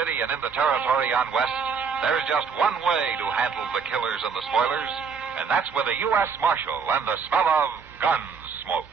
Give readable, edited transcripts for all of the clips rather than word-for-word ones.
city and in the territory on West, there's just one way to handle the killers and the spoilers, and that's with a U.S. Marshal and the smell of Gunsmoke.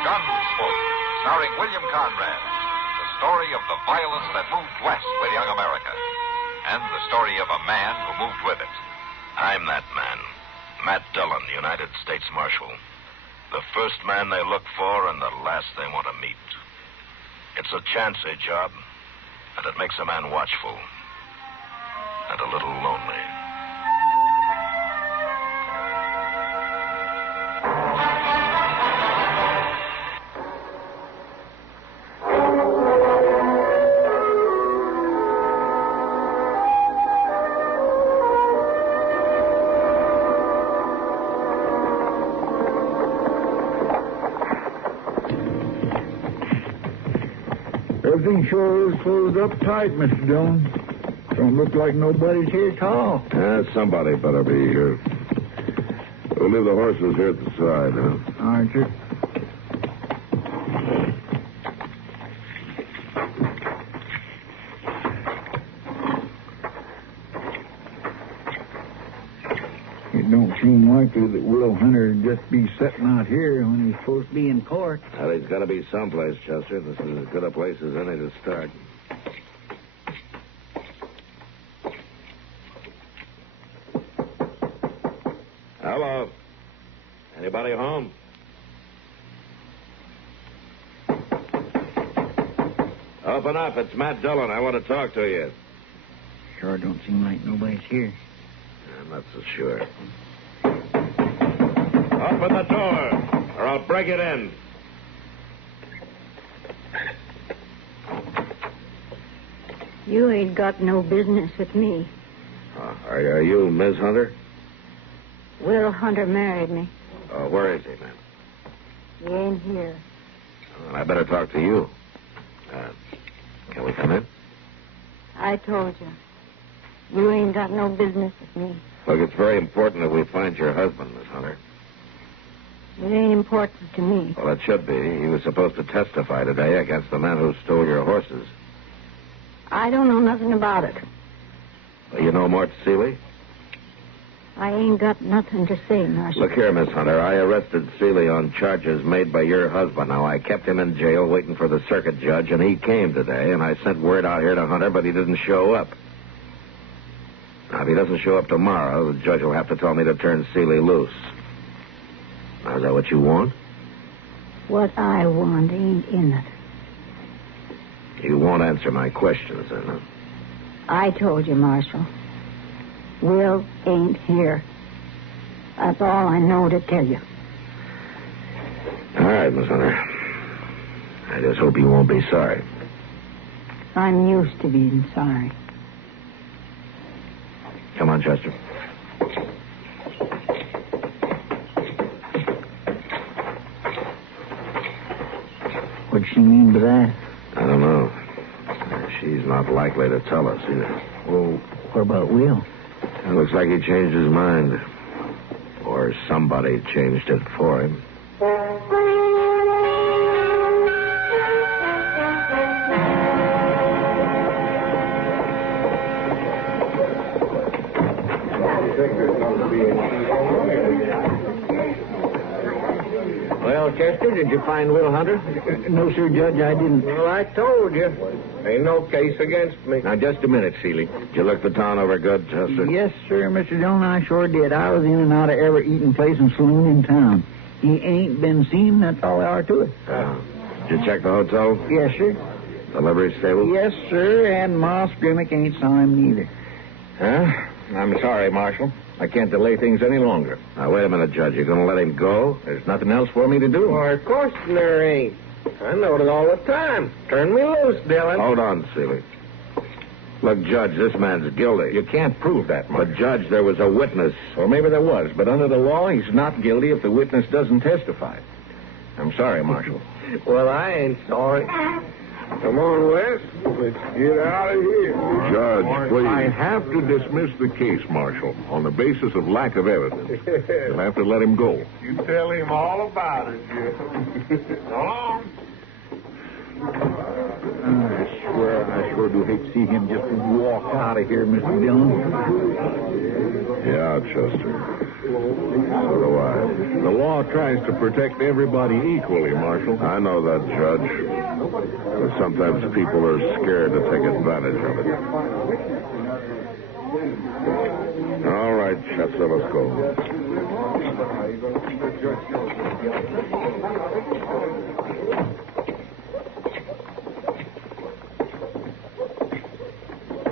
Gunsmoke, starring William Conrad. The story of the violence that moved west with young America. And the story of a man who moved with it. I'm that man. Matt Dillon, United States Marshal. The first man they look for and the last they want to meet. It's a chancy job, and it makes a man watchful. And a little lonely. Everything sure is closed up tight, Mr. Dillon. Don't look like nobody's here at all. Somebody better be here. We'll leave the horses here at the side, huh? All right, sir. It don't seem likely that Will Hunter would just be sitting out here when he's supposed to be in court. Well, he's got to be someplace, Chester. This is as good a place as any to start. Hello. Anybody home? Open up. It's Matt Dillon. I want to talk to you. Sure don't seem like nobody's here. I'm not so sure. Open the door, or I'll break it in. You ain't got no business with me. Are you Miss Hunter? Will Hunter married me. Where is he, ma'am? He ain't here. Well, I better talk to you. Can we come in? I told you. You ain't got no business with me. Look, it's very important that we find your husband, Miss Hunter. It ain't important to me. Well, it should be. He was supposed to testify today against the man who stole your horses. I don't know nothing about it. Well, you know Mort Seeley? I ain't got nothing to say, Marshal. Look here, Miss Hunter. I arrested Seeley on charges made by your husband. Now, I kept him in jail waiting for the circuit judge, and he came today, and I sent word out here to Hunter, but he didn't show up. Now, if he doesn't show up tomorrow, the judge will have to tell me to turn Seeley loose. Now, is that what you want? What I want ain't in it. You won't answer my questions, then, huh? I told you, Marshal. Will ain't here. That's all I know to tell you. All right, Miss Hunter. I just hope you won't be sorry. I'm used to being sorry. Come on, Chester. What'd she mean by that? I don't know. She's not likely to tell us either. Well, what about Will? It looks like he changed his mind. Or somebody changed it for him. Well, Chester, did you find Will Hunter? No, sir, Judge, I didn't. Well, I told you. Ain't no case against me. Now, just a minute, Seeley. Did you look the town over good, Chester? Yes, sir, Mr. Dillon, I sure did. I was in and out of every eating place and saloon in town. He ain't been seen, that's all there are to it. Did you check the hotel? Yes, sir. The livery stable? Yes, sir, and Ma Grimmick ain't saw him neither. Huh? I'm sorry, Marshal. I can't delay things any longer. Now, wait a minute, Judge. You going to let him go? There's nothing else for me to do. Well, of course there ain't. I know it all the time. Turn me loose, Dillon. Hold on, Seeley. Look, Judge, this man's guilty. You can't prove that, Marshal. But, Judge, there was a witness. Or maybe there was, but under the law, he's not guilty if the witness doesn't testify. I'm sorry, Marshal. Well, I ain't sorry. Come on, Wes. Let's get out of here. Judge, please. I have to dismiss the case, Marshal, on the basis of lack of evidence. You'll have to let him go. You tell him all about it, Jim. So long. I sure do hate to see him just walk out of here, Mr. Dillon. Yeah, Chester. So do I. The law tries to protect everybody equally, Marshal. I know that, Judge. But sometimes people are scared to take advantage of it. All right, Chester, let's go.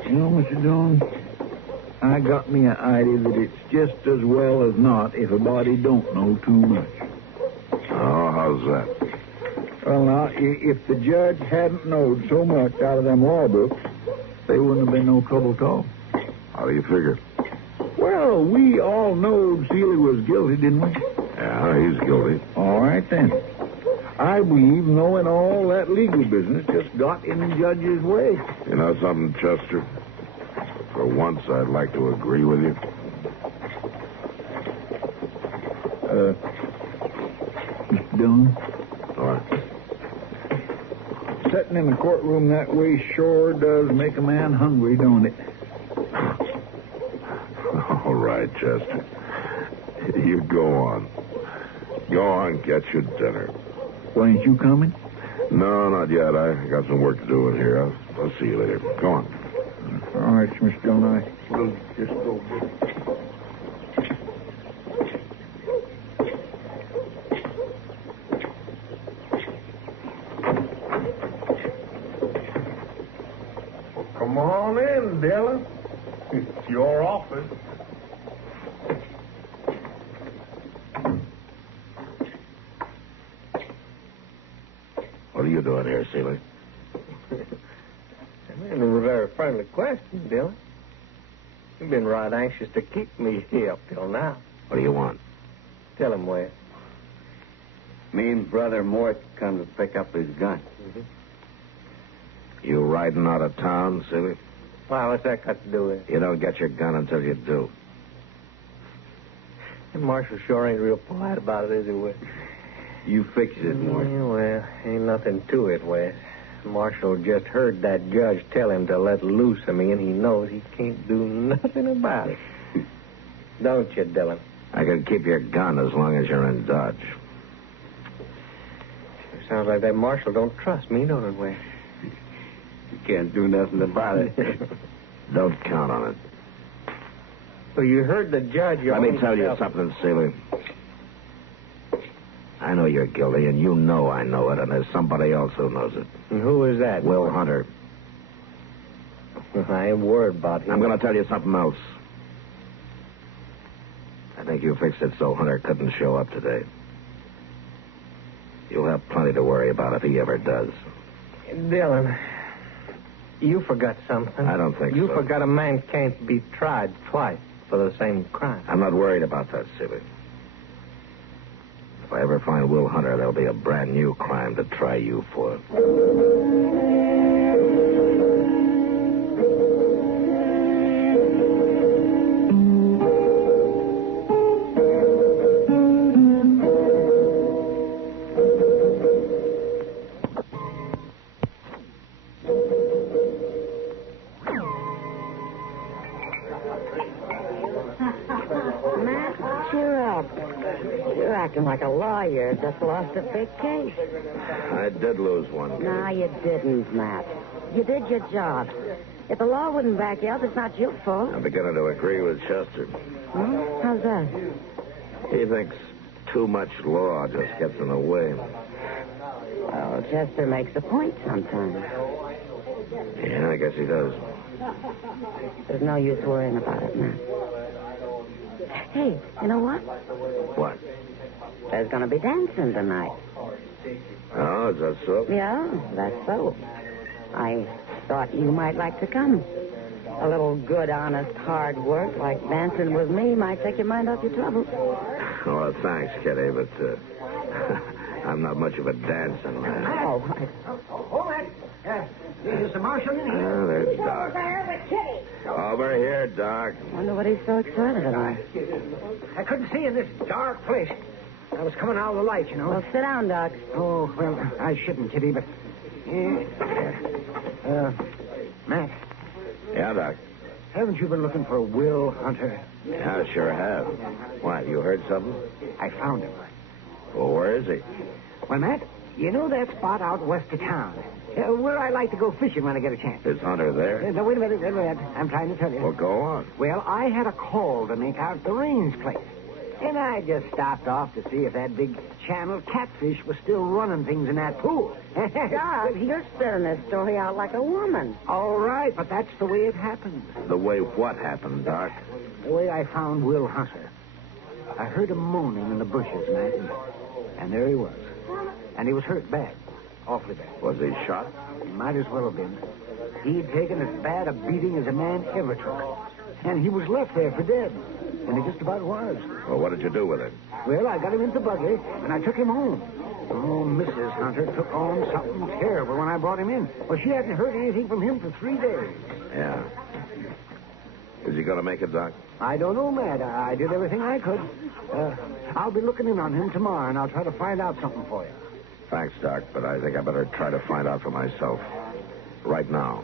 You know, Mr. Dillon, I got me an idea that it's just as well as not if a body don't know too much. Oh, how's that? Well, now, if the judge hadn't knowed so much out of them law books, there wouldn't have been no trouble at all. How do you figure? Well, we all knowed Seeley was guilty, didn't we? Yeah, he's guilty. All right, then. I believe knowing all that legal business just got in the judge's way. You know something, Chester? For once, I'd like to agree with you. Mr. Dillon? What? Sitting in the courtroom that way sure does make a man hungry, don't it? All right, Chester. You go on. Go on, get your dinner. Well, ain't you coming? No, not yet. I got some work to do in here. I'll see you later. Go on. All right, Mr. Dillon, I will just go get it. Come on in, Dillon. It's your office. What are you doing here, Seeley? That's a very friendly question, Dillon. You've been right anxious to keep me here up till now. What do you want? Tell him, Wes. Me and Brother Mort come to pick up his gun. Mm-hmm. You riding out of town, Seeley? Well, what's that got to do with it? You don't get your gun until you do. And Marshal sure ain't real polite about it, is he, Wes? You fix it, Mort. Well, ain't nothing to it, Wes. Marshal just heard that judge tell him to let loose of me, and he knows he can't do nothing about it. Don't you, Dillon? I can keep your gun as long as you're in Dodge. Sure sounds like that Marshal don't trust me, don't it, Wes? You can't do nothing about it. Don't count on it. Well, you heard the judge. Let me tell you something, Seeley. I know you're guilty, and you know I know it, and there's somebody else who knows it. And who is that? Will Hunter. I ain't worried about him. I'm going to tell you something else. I think you fixed it so Hunter couldn't show up today. You'll have plenty to worry about if he ever does. Dillon, you forgot something. I don't think so. You forgot a man can't be tried twice for the same crime. I'm not worried about that, Seeley. If I ever find Will Hunter, there'll be a brand new crime to try you for. Matt, cheer up. You're acting like a lawyer. Just lost a big case. I did lose one. No, you didn't, Matt. You did your job. If the law wouldn't back you up, it's not your fault. I'm beginning to agree with Chester. Huh? How's that? He thinks too much law just gets in the way. Oh, Chester makes a point sometimes. Yeah, I guess he does. There's no use worrying about it, Matt. Hey, you know what? What? There's going to be dancing tonight. Oh, is that so? Yeah, that's so. I thought you might like to come. A little good, honest, hard work like dancing with me might take your mind off your troubles. Well, thanks, Kitty, but I'm not much of a dancer, man. Oh, Is the marshal in here? Oh, there's Doc. Over here, Doc. Wonder what he's so excited about. I couldn't see in this dark place. I was coming out of the light, you know. Well, sit down, Doc. Oh, well, I shouldn't, Kitty, but... Matt, Yeah, Doc. haven't you been looking for Will Hunter? Yeah, I sure have. What, you heard something? I found him. Well, where is he? Well, Matt, you know that spot out west of town? Where I like to go fishing when I get a chance. Is Hunter there? No, wait a minute. I'm trying to tell you. Well, go on. Well, I had a call to make out the Raines place. And I just stopped off to see if that big channel catfish was still running things in that pool. Doc, you're spitting this story out like a woman. All right, but that's the way it happened. The way what happened, Doc? The way I found Will Hunter. I heard him moaning in the bushes, Matt. And there he was. And he was hurt bad. Awfully bad. Was he shot? He might as well have been. He'd taken as bad a beating as a man ever took. And he was left there for dead. And he just about was. Well, what did you do with him? Well, I got him into the buggy, and I took him home. Oh, Mrs. Hunter took on something terrible when I brought him in. Well, she hadn't heard anything from him for 3 days. Yeah. Is he going to make it, Doc? I don't know, Matt. I did everything I could. I'll be looking in on him tomorrow, and I'll try to find out something for you. Thanks, Doc, but I think I better try to find out for myself. Right now.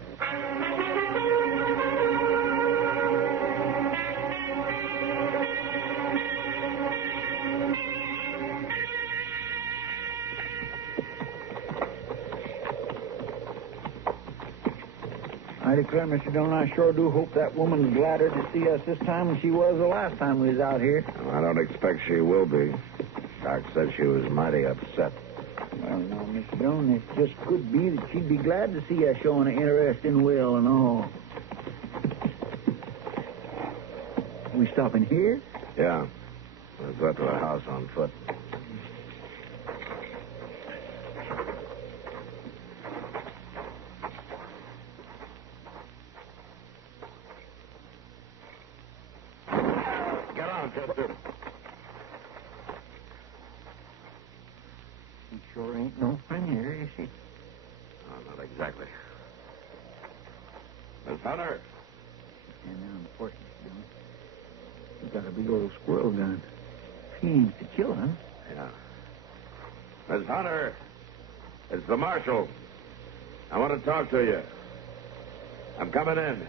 I declare, Mr. Dillon, I sure do hope that woman's gladder to see us this time than she was the last time we was out here. Well, I don't expect she will be. Doc said she was mighty upset. Well, no, Mr. Dillon, it just could be that she'd be glad to see us showing an interest in Will and all. We stopping here? Yeah. Let's go to the house on foot. Get on, Chester. She sure ain't no friend here, is she? Oh, not exactly. Miss Hunter. And now, unfortunately, she's got a big old squirrel gun. She needs to kill him. Yeah. Miss Hunter, it's the marshal. I want to talk to you. I'm coming in.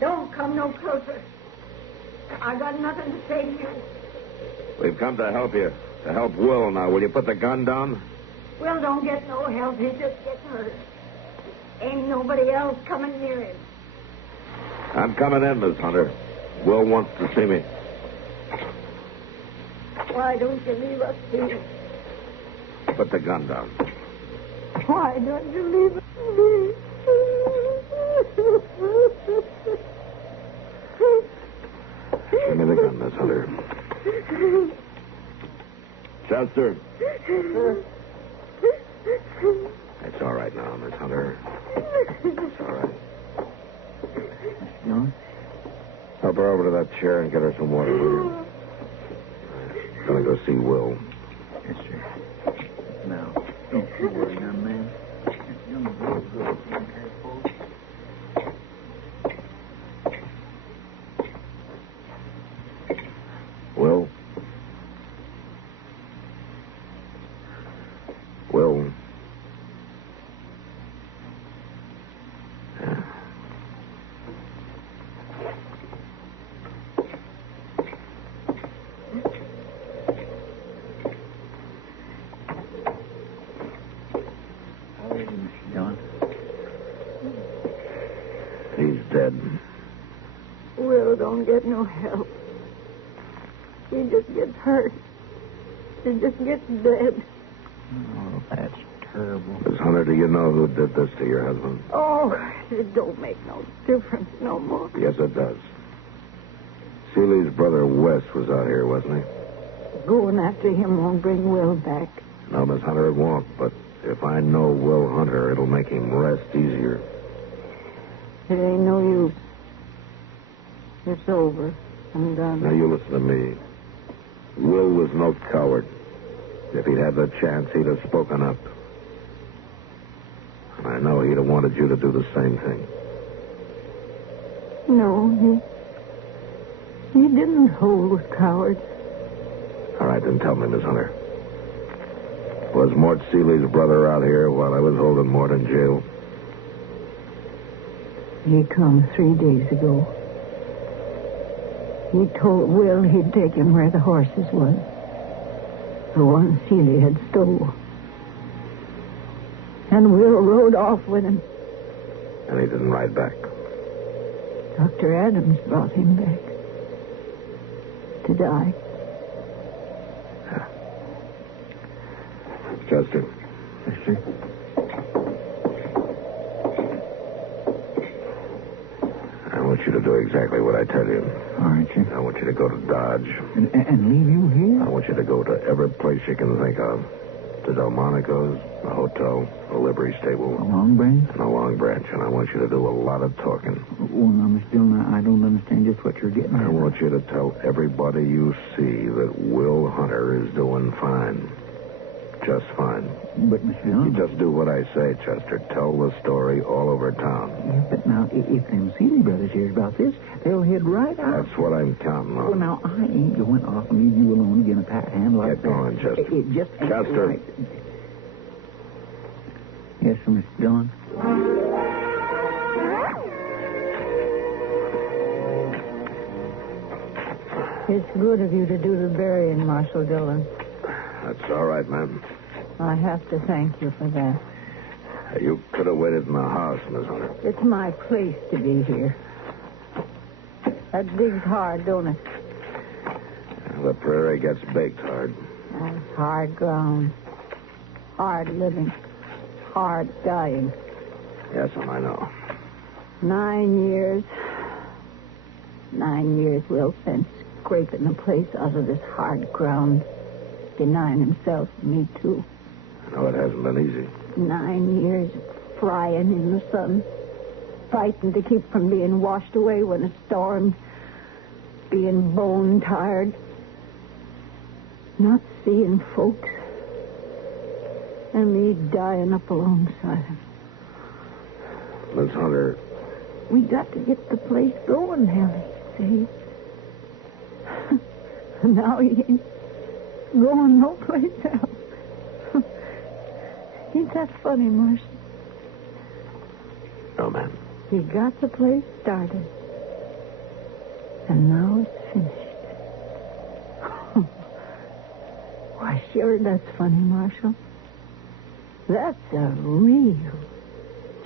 Don't come no closer. I got nothing to say to you. We've come to help you. To help Will now. Will you put the gun down? Will don't get no help. He just gets hurt. Ain't nobody else coming near him. I'm coming in, Miss Hunter. Will wants to see me. Why don't you leave us be? Put the gun down. Why don't you leave us be? Give me the gun, Miss Hunter. Chester. It's all right now, Miss Hunter. It's all right. No? Help her over to that chair and get her some water, will you? I'm gonna go see Will. Yes, sir. Now, don't you worry, young man. Young Will's good. Will? Will? Yeah. How is he, Mr. Dillon? He's dead. Will don't get no help. He just gets hurt. He just gets dead. Oh, that's terrible. Miss Hunter, do you know who did this to your husband? Oh, it don't make no difference no more. Yes, it does. Seeley's brother Wes was out here, wasn't he? Going after him won't bring Will back. No, Miss Hunter, it won't. But if I know Will Hunter, it'll make him rest easier. It ain't no use. It's over. I'm done. Now, you listen to me. Will was no coward. If he'd had the chance, he'd have spoken up. And I know he'd have wanted you to do the same thing. No, he didn't hold with cowards. All right, then tell me, Miss Hunter. Was Mort Seeley's brother out here while I was holding Mort in jail? He come 3 days ago. He told Will he'd take him where the horses was. The one Seeley had stole. And Will rode off with him. And he didn't ride back. Dr. Adams brought him back. To die. Chester. Yes, sir. I want you to do exactly what I tell you. All right, sir. I want you to go to Dodge. And leave you here? I want you to go to every place you can think of. To Delmonico's, a hotel, a livery stable. A Long Branch? And a Long Branch. And I want you to do a lot of talking. Well, now, Miss Dillon, I don't understand just what you're getting at. I want you to tell everybody you see that Will Hunter is doing fine. Just fine. But, Miss Dillon... You just do what I say, Chester. Tell the story all over town. Yeah, but now, if them Seeley brothers hear about this, they'll head right out. That's what I'm counting on. Well, now, I ain't going off and leave you alone again, a pat hand like Get going, that. Chester. It just ain't Chester. right. Yes, sir, Miss Dillon. It's good of you to do the burying, Marshal Dillon. That's all right, ma'am. I have to thank you for that. You could have waited in the house, Miss Hunter. It's my place to be here. That digs hard, don't it? The prairie gets baked hard. That's hard ground. Hard living. Hard dying. Yes, I know. 9 years. 9 years Will spent scraping the place out of this hard ground. Denying himself, me too. I know it hasn't been easy. 9 years frying in the sun. Fighting to keep from being washed away when it stormed. Being bone tired. Not seeing folks. And me dying up alongside him. Miss Hunter. We got to get the place going, Nellie, see? Now he ain't going no place else. Ain't that funny, Marshal? No, ma'am. He got the place started. And now it's finished. Why, sure, that's funny, Marshal. That's a real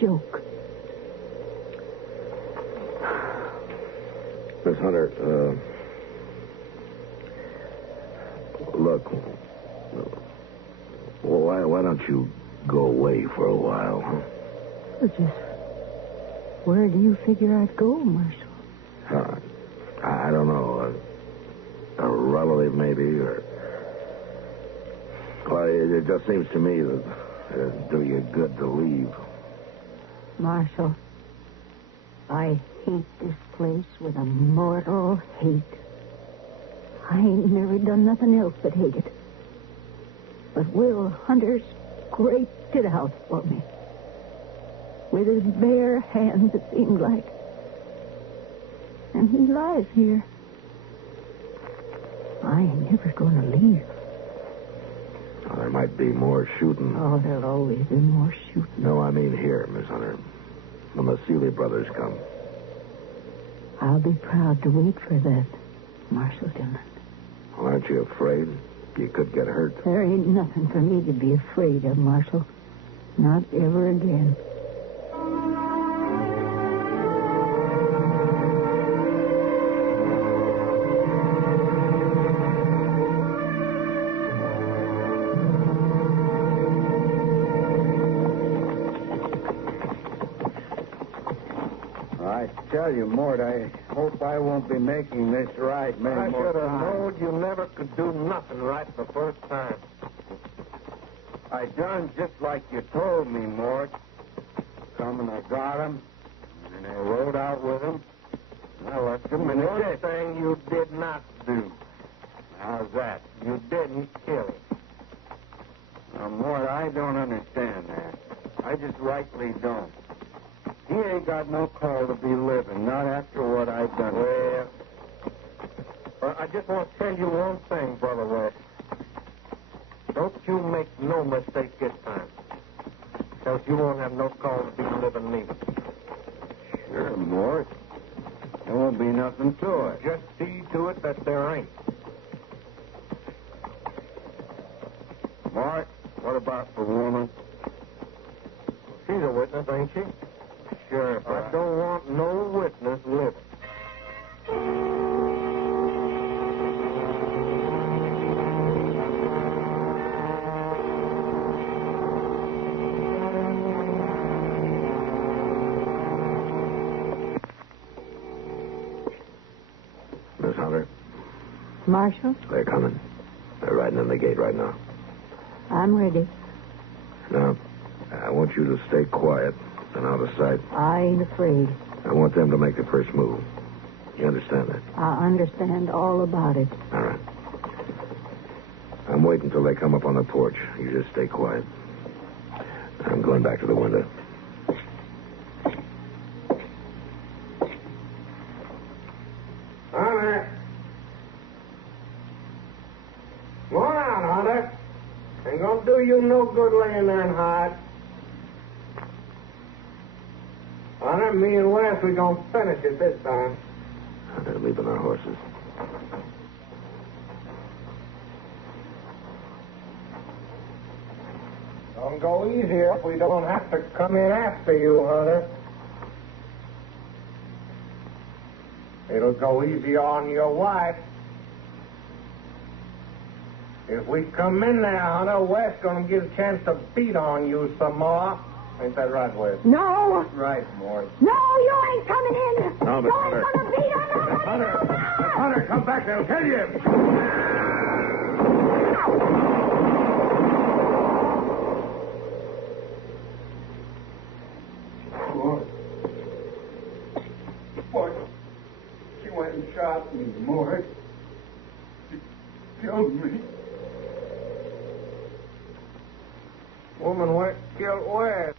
joke. Miss Hunter, look, why don't you go away for a while, huh? Well, just where do you figure I'd go, Marshal? I don't know. A relative, maybe, or... Well, it just seems to me that it'd do you good to leave. Marshal, I hate this place with a mortal hate. I ain't never done nothing else but hate it. But Will Hunter scraped it out for me. With his bare hands, it seemed like. And he lies here. I ain't never going to leave. Well, there might be more shooting. Oh, there'll always be more shooting. No, I mean here, Miss Hunter. When the Seeley brothers come. I'll be proud to wait for that, Marshal Dillon. Well, aren't you afraid? You could get hurt. There ain't nothing for me to be afraid of, Marshal. Not ever again. I tell you, Mort, I hope I won't be making this right many more I should have times. known you never could do nothing right the first time. I done just like you told me, Mort. Come and I got him, and I rode out with him. And I left him, and One it's it. thing you did not do. How's that? You didn't kill him. Now, Mort, I don't understand that. I just rightly don't. He ain't got no call to be living, not after what I've done. Well, I just want to tell you one thing, Brother West. Don't you make no mistake this time. Else you won't have no call to be living neither. Sure, Mort. There won't be nothing to it. Just see to it that there ain't. Mort, what about the woman? She's a witness, ain't she? Sure, but I don't want no witness living. Miss Hunter, Marshal, they're coming. They're riding in the gate right now. I'm ready. Now, I want you to stay quiet and out of sight. I ain't afraid. I want them to make the first move. You understand that? I understand all about it. All right. I'm waiting till they come up on the porch. You just stay quiet. I'm going back to the window. Hunter. Go on, Hunter. Ain't gonna do you no good laying there and hide. Hunter, me and Wes, we gonna finish it this time. They're leaving our horses. Don't go easier if we don't have to come in after you, Hunter. It'll go easy on your wife. If we come in there, Hunter, Wes gonna get a chance to beat on you some more. Ain't that right, Wes? No! Right, Mort. No, you ain't coming in! No, Miss Hunter. You ain't gonna beat on nobody! Hunter, come back. They'll kill you. Mort, she went and shot me, Mort. She killed me. Woman went killed Wes.